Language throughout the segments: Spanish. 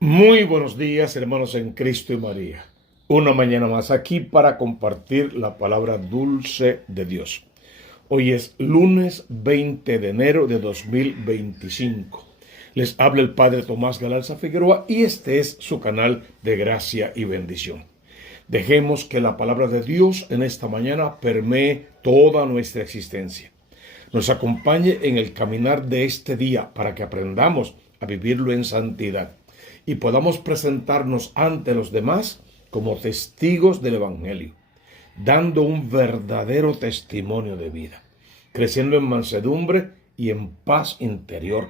Muy buenos días, hermanos en Cristo y María. Una mañana más aquí para compartir la palabra dulce de Dios. Hoy es lunes 20 de enero de 2025. Les habla el Padre Tomás Galarza Figueroa y este es su canal de gracia y bendición. Dejemos que la palabra de Dios en esta mañana permee toda nuestra existencia. Nos acompañe en el caminar de este día para que aprendamos a vivirlo en santidad y podamos presentarnos ante los demás como testigos del Evangelio, dando un verdadero testimonio de vida, creciendo en mansedumbre y en paz interior,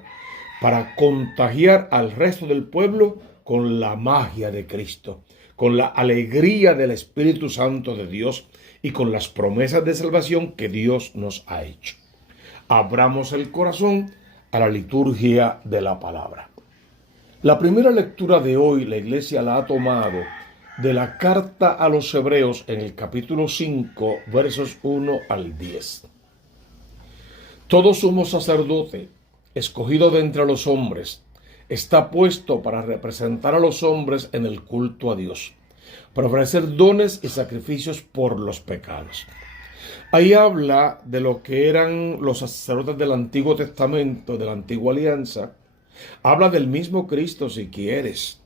para contagiar al resto del pueblo con la magia de Cristo, con la alegría del Espíritu Santo de Dios y con las promesas de salvación que Dios nos ha hecho. Abramos el corazón a la liturgia de la palabra. La primera lectura de hoy la Iglesia la ha tomado de la carta a los Hebreos en el capítulo 5, versos 1 al 10. Todo sumo sacerdote, escogido de entre los hombres, está puesto para representar a los hombres en el culto a Dios, para ofrecer dones y sacrificios por los pecados. Ahí habla de lo que eran los sacerdotes del Antiguo Testamento, de la Antigua Alianza. Habla del mismo Cristo si quieres.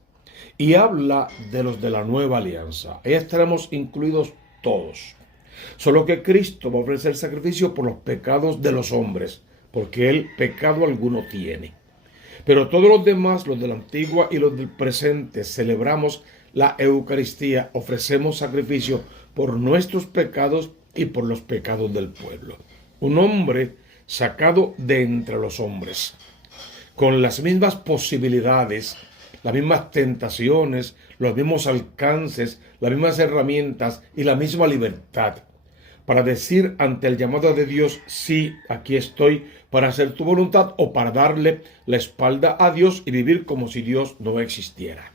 Y habla de los de la nueva alianza. Ahí estaremos incluidos todos. Solo que Cristo va a ofrecer sacrificio por los pecados de los hombres, porque Él pecado alguno tiene. Pero todos los demás, los de la antigua y los del presente, celebramos la Eucaristía, ofrecemos sacrificio por nuestros pecados y por los pecados del pueblo. Un hombre sacado de entre los hombres, con las mismas posibilidades, las mismas tentaciones, los mismos alcances, las mismas herramientas y la misma libertad, para decir ante el llamado de Dios, sí, aquí estoy para hacer tu voluntad, o para darle la espalda a Dios y vivir como si Dios no existiera.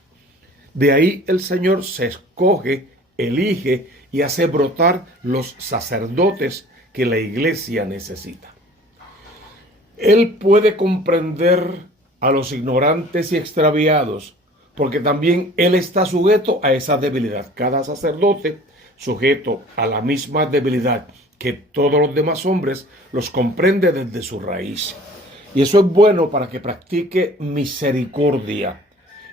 De ahí el Señor se escoge, elige y hace brotar los sacerdotes que la iglesia necesita. Él puede comprender a los ignorantes y extraviados, porque también Él está sujeto a esa debilidad. Cada sacerdote, sujeto a la misma debilidad que todos los demás hombres, los comprende desde su raíz. Y eso es bueno para que practique misericordia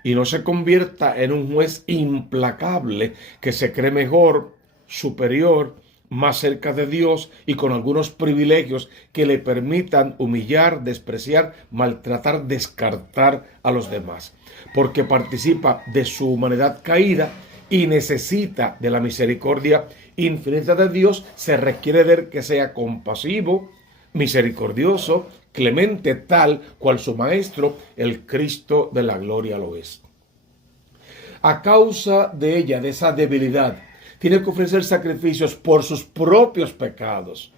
y no se convierta en un juez implacable que se cree mejor, superior, más cerca de Dios y con algunos privilegios que le permitan humillar, despreciar, maltratar, descartar a los demás, porque participa de su humanidad caída y necesita de la misericordia infinita de Dios. Se requiere de él que sea compasivo, misericordioso, clemente, tal cual su Maestro, el Cristo de la gloria, lo es. A causa de ella, de esa debilidad, tiene que ofrecer sacrificios por sus propios pecados,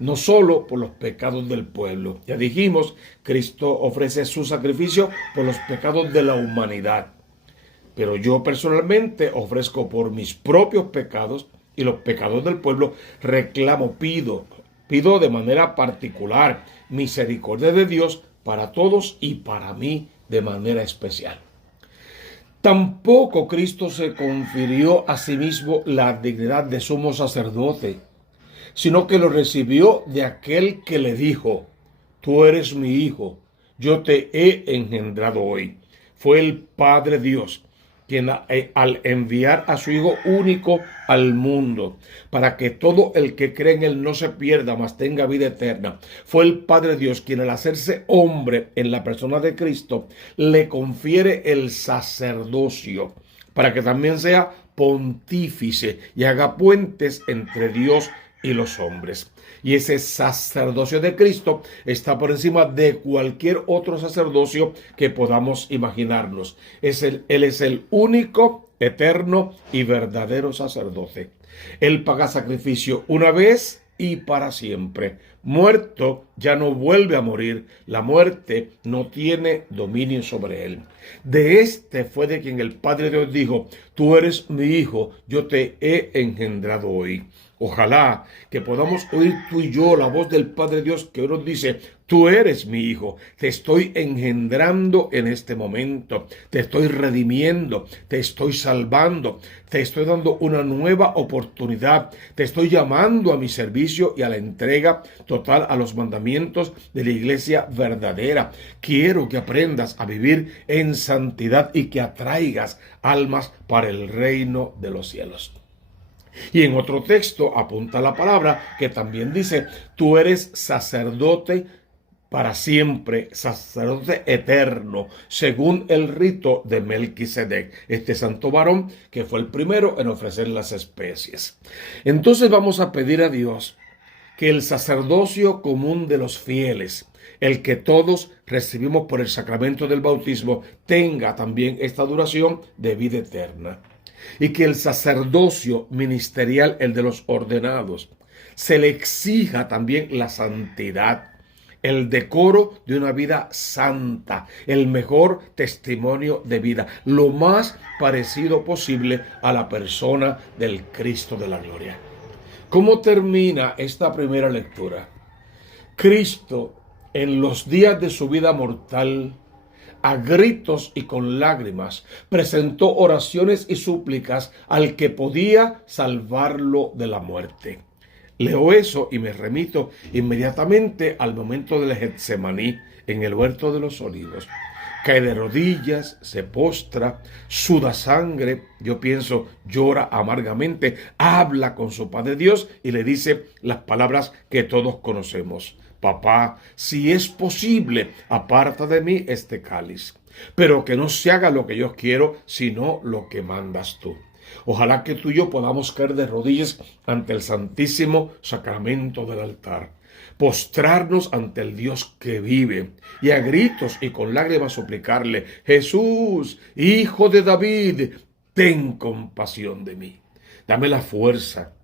no solo por los pecados del pueblo. Ya dijimos, Cristo ofrece su sacrificio por los pecados de la humanidad. Pero yo personalmente ofrezco por mis propios pecados y los pecados del pueblo, reclamo, pido de manera particular misericordia de Dios para todos y para mí de manera especial. Tampoco Cristo se confirió a sí mismo la dignidad de sumo sacerdote, sino que lo recibió de aquel que le dijo, tú eres mi hijo, yo te he engendrado hoy. Fue el Padre Dios quien al enviar a su Hijo único al mundo, para que todo el que cree en él no se pierda, mas tenga vida eterna, fue el Padre Dios quien al hacerse hombre en la persona de Cristo, le confiere el sacerdocio, para que también sea pontífice y haga puentes entre Dios y los hombres. Y ese sacerdocio de Cristo está por encima de cualquier otro sacerdocio que podamos imaginarnos. Él es el único, eterno y verdadero sacerdote. Él paga sacrificio una vez y para siempre. Muerto, ya no vuelve a morir. La muerte no tiene dominio sobre él. De este fue de quien el Padre Dios dijo, tú eres mi hijo, yo te he engendrado hoy. Ojalá que podamos oír tú y yo la voz del Padre Dios que hoy nos dice: tú eres mi hijo, te estoy engendrando en este momento, te estoy redimiendo, te estoy salvando, te estoy dando una nueva oportunidad, te estoy llamando a mi servicio y a la entrega total a los mandamientos de la iglesia verdadera. Quiero que aprendas a vivir en santidad y que atraigas almas para el reino de los cielos. Y en otro texto apunta la palabra que también dice: tú eres sacerdote para siempre, sacerdote eterno, según el rito de Melquisedec, este santo varón que fue el primero en ofrecer las especies. Entonces vamos a pedir a Dios que el sacerdocio común de los fieles, el que todos recibimos por el sacramento del bautismo, tenga también esta duración de vida eterna. Y que el sacerdocio ministerial, el de los ordenados, se le exija también la santidad, el decoro de una vida santa, el mejor testimonio de vida, lo más parecido posible a la persona del Cristo de la gloria. ¿Cómo termina esta primera lectura? Cristo, en los días de su vida mortal, a gritos y con lágrimas, presentó oraciones y súplicas al que podía salvarlo de la muerte. Leo eso y me remito inmediatamente al momento del Getsemaní, en el huerto de los olivos. Cae de rodillas, se postra, suda sangre, yo pienso, llora amargamente, habla con su Padre Dios y le dice las palabras que todos conocemos: papá, si es posible, aparta de mí este cáliz, pero que no se haga lo que yo quiero, sino lo que mandas tú. Ojalá que tú y yo podamos caer de rodillas ante el santísimo sacramento del altar, postrarnos ante el Dios que vive y a gritos y con lágrimas suplicarle: Jesús, hijo de David, ten compasión de mí. Dame la fuerza,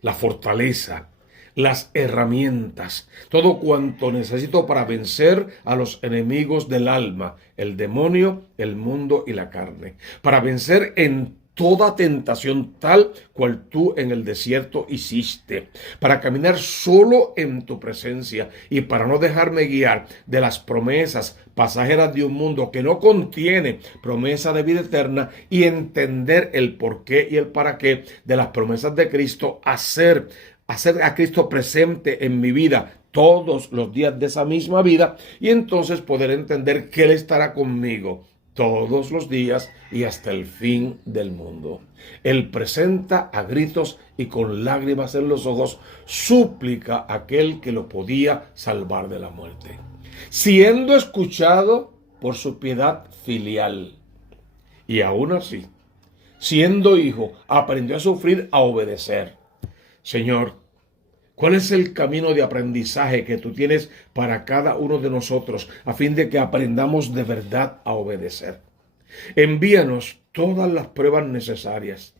la fortaleza, las herramientas, todo cuanto necesito para vencer a los enemigos del alma, el demonio, el mundo y la carne, para vencer en toda tentación tal cual tú en el desierto hiciste, para caminar solo en tu presencia y para no dejarme guiar de las promesas pasajeras de un mundo que no contiene promesa de vida eterna, y entender el porqué y el para qué de las promesas de Cristo, hacer a Cristo presente en mi vida todos los días de esa misma vida, y entonces poder entender que Él estará conmigo todos los días y hasta el fin del mundo. Él presenta a gritos y con lágrimas en los ojos súplica a aquel que lo podía salvar de la muerte, siendo escuchado por su piedad filial. Y aún así, siendo hijo, aprendió a sufrir, a obedecer. Señor, ¿cuál es el camino de aprendizaje que tú tienes para cada uno de nosotros a fin de que aprendamos de verdad a obedecer? Envíanos todas las pruebas necesarias,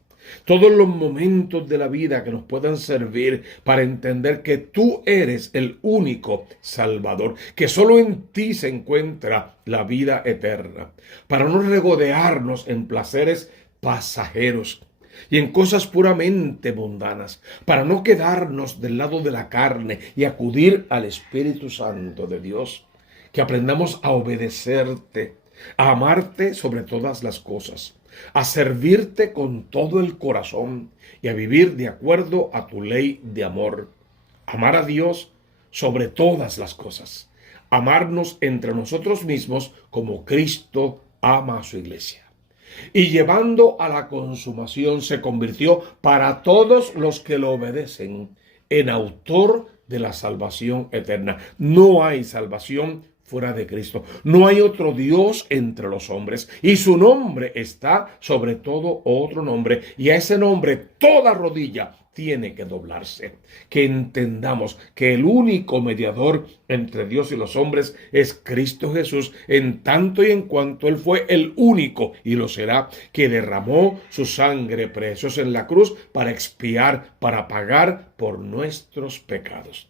todos los momentos de la vida que nos puedan servir para entender que tú eres el único Salvador, que solo en ti se encuentra la vida eterna, para no regodearnos en placeres pasajeros y en cosas puramente mundanas, para no quedarnos del lado de la carne y acudir al Espíritu Santo de Dios. Que aprendamos a obedecerte, a amarte sobre todas las cosas, a servirte con todo el corazón y a vivir de acuerdo a tu ley de amor. Amar a Dios sobre todas las cosas, amarnos entre nosotros mismos como Cristo ama a su iglesia. Y llevando a la consumación se convirtió para todos los que lo obedecen en autor de la salvación eterna. No hay salvación fuera de Cristo. No hay otro Dios entre los hombres, y su nombre está sobre todo otro nombre, y a ese nombre toda rodilla tiene que doblarse. Que entendamos que el único mediador entre Dios y los hombres es Cristo Jesús, en tanto y en cuanto Él fue el único, y lo será, que derramó su sangre preciosa en la cruz para expiar, para pagar por nuestros pecados.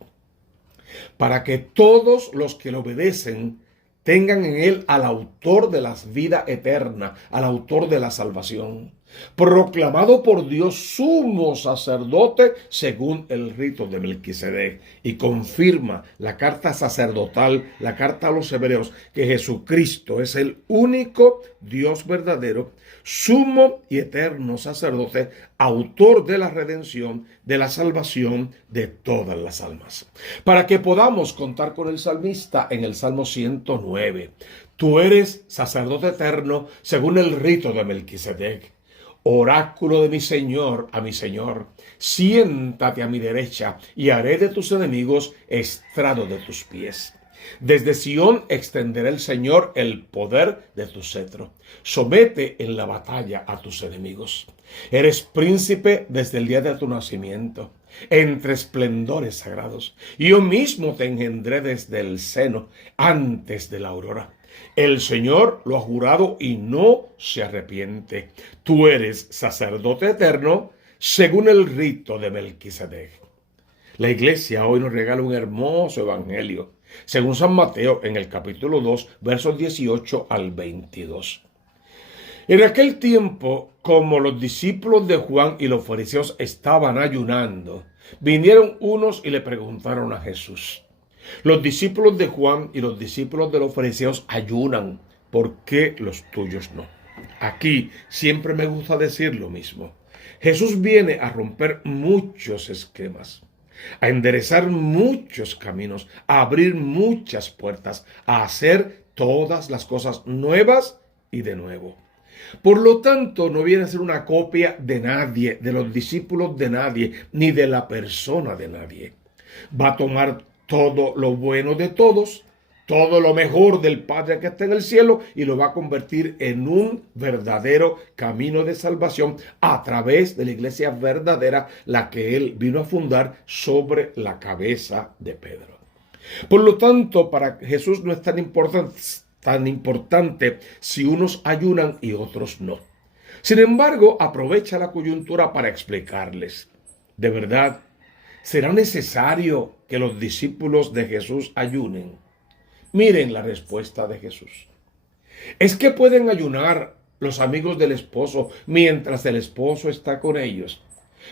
Para que todos los que le obedecen tengan en Él al autor de la vida eterna, al autor de la salvación. proclamado por Dios sumo sacerdote según el rito de Melquisedec, y confirma la carta sacerdotal, la carta a los hebreos, que Jesucristo es el único Dios verdadero, sumo y eterno sacerdote, autor de la redención, de la salvación de todas las almas. Para que podamos contar con el salmista en el Salmo 109, tú eres sacerdote eterno según el rito de Melquisedec. Oráculo de mi Señor a mi Señor, siéntate a mi derecha y haré de tus enemigos estrado de tus pies. Desde Sión extenderá el Señor el poder de tu cetro. Somete en la batalla a tus enemigos. Eres príncipe desde el día de tu nacimiento, entre esplendores sagrados. Yo mismo te engendré desde el seno, antes de la aurora. El Señor lo ha jurado y no se arrepiente. Tú eres sacerdote eterno según el rito de Melquisedec. La iglesia hoy nos regala un hermoso evangelio, según San Mateo en el capítulo 2, versos 18 al 22. En aquel tiempo, como los discípulos de Juan y los fariseos estaban ayunando, vinieron unos y le preguntaron a Jesús: los discípulos de Juan y los discípulos de los fariseos ayunan, ¿por qué los tuyos no? Aquí siempre me gusta decir lo mismo. Jesús viene a romper muchos esquemas, a enderezar muchos caminos, a abrir muchas puertas, a hacer todas las cosas nuevas y de nuevo. Por lo tanto, no viene a ser una copia de nadie, de los discípulos de nadie, ni de la persona de nadie. Va a tomar todo lo bueno de todos, todo lo mejor del Padre que está en el cielo, y lo va a convertir en un verdadero camino de salvación a través de la iglesia verdadera, la que Él vino a fundar sobre la cabeza de Pedro. Por lo tanto, para Jesús no es tan importante si unos ayunan y otros no. Sin embargo, aprovecha la coyuntura para explicarles: de verdad, ¿será necesario que los discípulos de Jesús ayunen? Miren la respuesta de Jesús. ¿Es que pueden ayunar los amigos del esposo mientras el esposo está con ellos?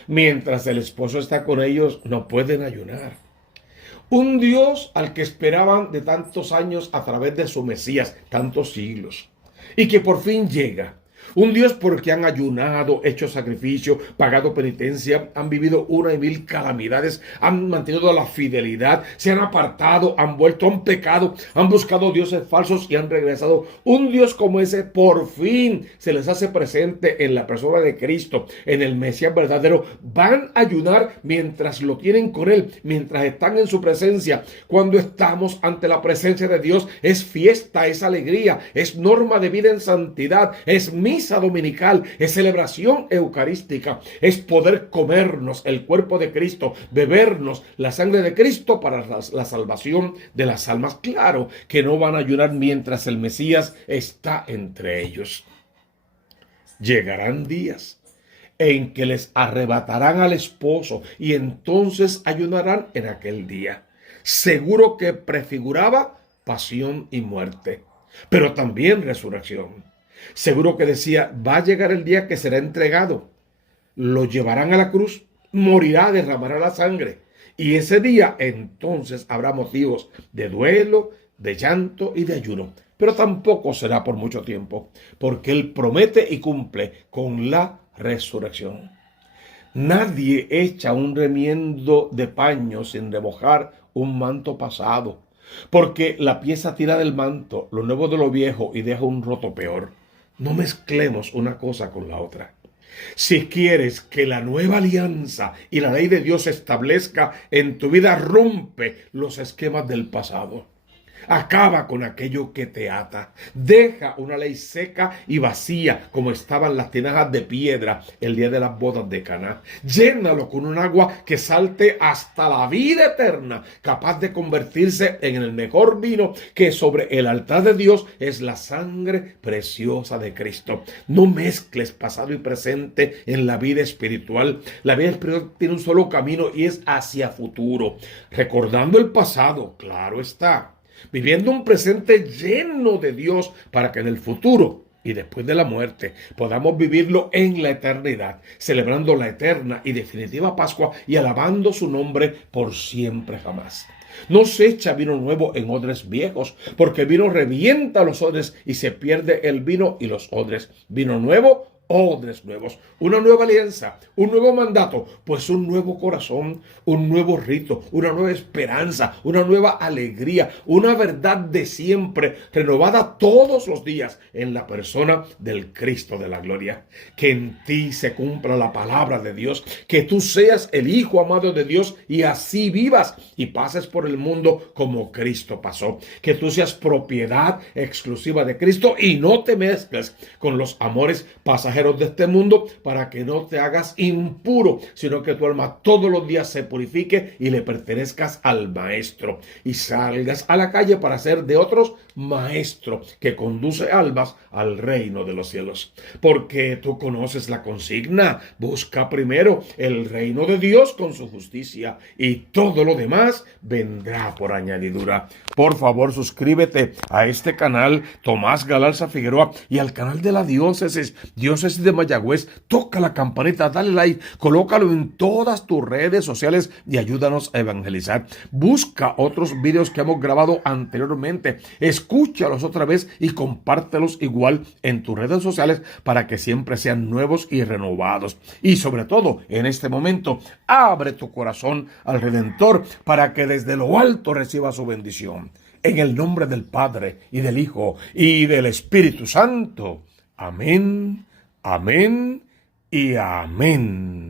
Mientras el esposo está con ellos, no pueden ayunar. Un Dios al que esperaban de tantos años a través de su Mesías, tantos siglos, y que por fin llega. Un Dios por el que han ayunado, hecho sacrificio, pagado penitencia, han vivido una y mil calamidades, han mantenido la fidelidad, se han apartado, han vuelto a un pecado, han buscado dioses falsos y han regresado. Un Dios como ese por fin se les hace presente en la persona de Cristo, en el Mesías verdadero. Van a ayunar mientras lo tienen con Él, mientras están en su presencia. Cuando estamos ante la presencia de Dios, es fiesta, es alegría, es norma de vida en santidad, es misa dominical, es celebración eucarística, es poder comernos el cuerpo de Cristo, bebernos la sangre de Cristo para la salvación de las almas. Claro que no van a ayunar mientras el Mesías está entre ellos. Llegarán días en que les arrebatarán al esposo y entonces ayunarán en aquel día. Seguro que prefiguraba pasión y muerte, pero también resurrección. Seguro que decía: va a llegar el día que será entregado, lo llevarán a la cruz, morirá, derramará la sangre, y ese día entonces habrá motivos de duelo, de llanto y de ayuno. Pero tampoco será por mucho tiempo, porque Él promete y cumple con la resurrección. Nadie echa un remiendo de paño sin remojar un manto pasado, porque la pieza tira del manto lo nuevo de lo viejo y deja un roto peor. No mezclemos una cosa con la otra. Si quieres que la nueva alianza y la ley de Dios se establezca en tu vida, rompe los esquemas del pasado. Acaba con aquello que te ata. Deja una ley seca y vacía como estaban las tinajas de piedra el día de las bodas de Caná. Llénalo con un agua que salte hasta la vida eterna, capaz de convertirse en el mejor vino, que sobre el altar de Dios es la sangre preciosa de Cristo. No mezcles pasado y presente en la vida espiritual. La vida espiritual tiene un solo camino y es hacia futuro. Recordando el pasado, claro está, viviendo un presente lleno de Dios para que en el futuro y después de la muerte podamos vivirlo en la eternidad, celebrando la eterna y definitiva Pascua y alabando su nombre por siempre jamás. No se echa vino nuevo en odres viejos, porque el vino revienta los odres y se pierde el vino y los odres. Vino nuevo, odres nuevos, una nueva alianza, un nuevo mandato, pues un nuevo corazón, un nuevo rito, una nueva esperanza, una nueva alegría, una verdad de siempre, renovada todos los días en la persona del Cristo de la gloria. Que en ti se cumpla la palabra de Dios, que tú seas el Hijo amado de Dios y así vivas y pases por el mundo como Cristo pasó. Que tú seas propiedad exclusiva de Cristo y no te mezcles con los amores pasajeros de este mundo, para que no te hagas impuro, sino que tu alma todos los días se purifique y le pertenezcas al Maestro, y salgas a la calle para ser de otros maestro que conduce almas al reino de los cielos. Porque tú conoces la consigna: busca primero el reino de Dios con su justicia, y todo lo demás vendrá por añadidura. Por favor, suscríbete a este canal Tomás Galarza Figueroa y al canal de la Diócesis de Mayagüez. Toca la campanita, dale like, colócalo en todas tus redes sociales y ayúdanos a evangelizar. Busca otros videos que hemos grabado anteriormente, escúchalos otra vez y compártelos igual en tus redes sociales para que siempre sean nuevos y renovados. Y sobre todo, en este momento, abre tu corazón al Redentor para que desde lo alto reciba su bendición. En el nombre del Padre, y del Hijo, y del Espíritu Santo. Amén, amén y amén.